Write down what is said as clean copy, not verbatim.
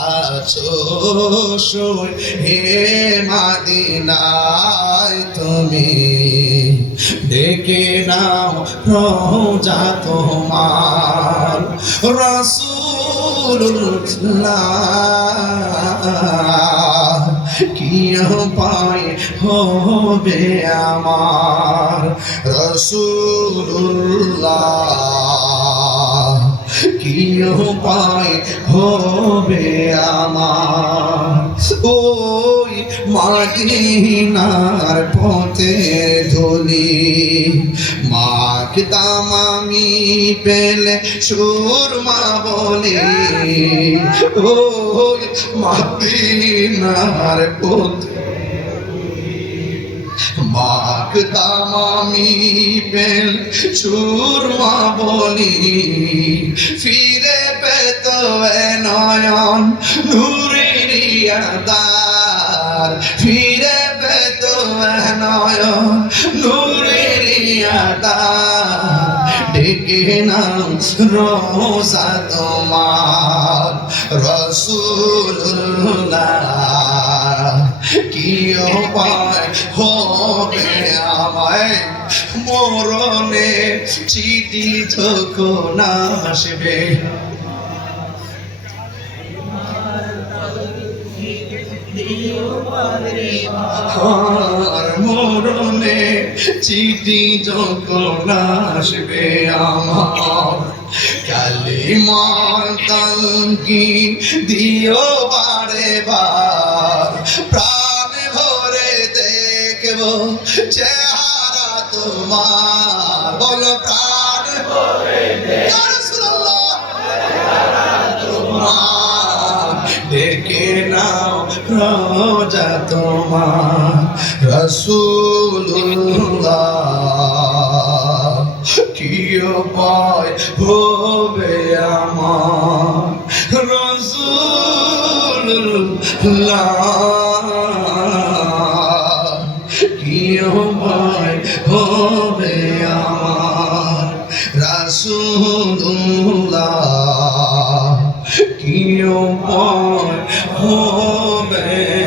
আছো সই হে মদিনায় তুমি ডেকে নাও রোজা তোমার রাসূলুল্লাহ কি উপায় হবে আমার রাসূলুল্লাহ কি উপায় হবে আমার ওই মদিনার পথের ধুলি মাখতাম আমি পেলে সুরমা বলি ওই মদিনার পথে মাখতাম আমি পেল সুরমা বলি ফিরে পেত নয়ন নূরের আধার ফিরে পেত নয়ন নূরের আধার ডেকে নাও রোজা তোমার রাসূলুল্লাহ কি উপায় হবে আমায় মরণে চিঠি যখন আসবে আর মরণে চিঠি যখন আসবে আমার কালিমার তালকি দিও বারে বার প্রাণ ভরে দেখব চেহারা তোমার বলো প্রাণ ভরে তোমার ডেকে নাও রোজা তোমার রাসূলুল্লাহ কি উপায় হবে আমার রাসূলুল্লাহ কি উপায় হবে আমার রাসূলুল্লাহ কি উপায় হবে